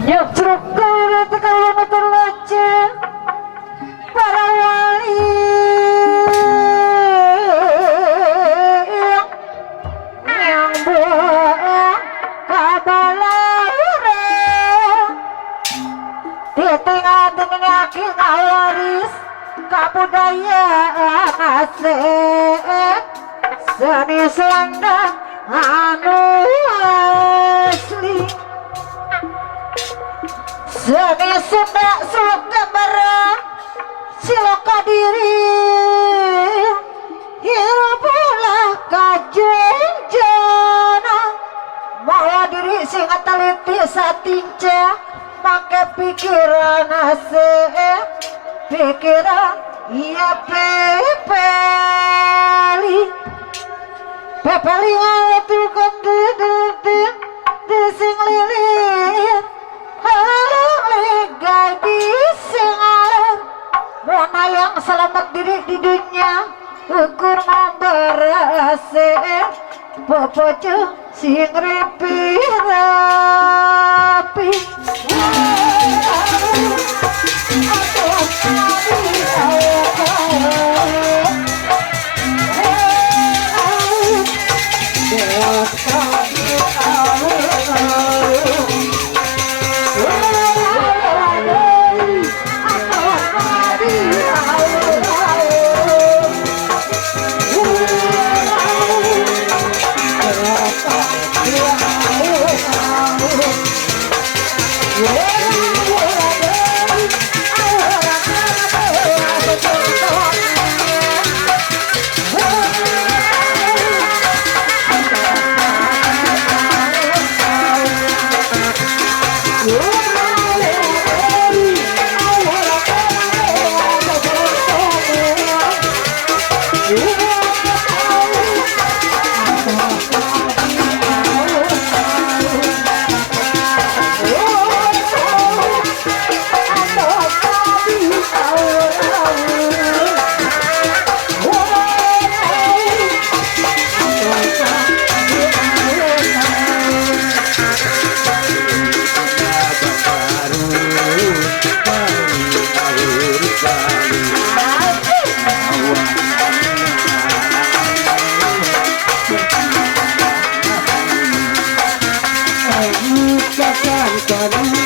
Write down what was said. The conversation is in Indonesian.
Nyetruk kaya tekan terlace para wali yang buah kabalare ditinggal ngaki ngawaris kabudayaan asik seni selendang anu asli seni Sunda suka barang siloka diri hirupulah kajenjana mawa diri sing teliti satinca make pikiran asik pikiran iya pepeli pepeli ngaletul kende di sing lilin halang legai di sing aler mana yang selamat diri di dunia ukur memberase popojo sing rapi Kata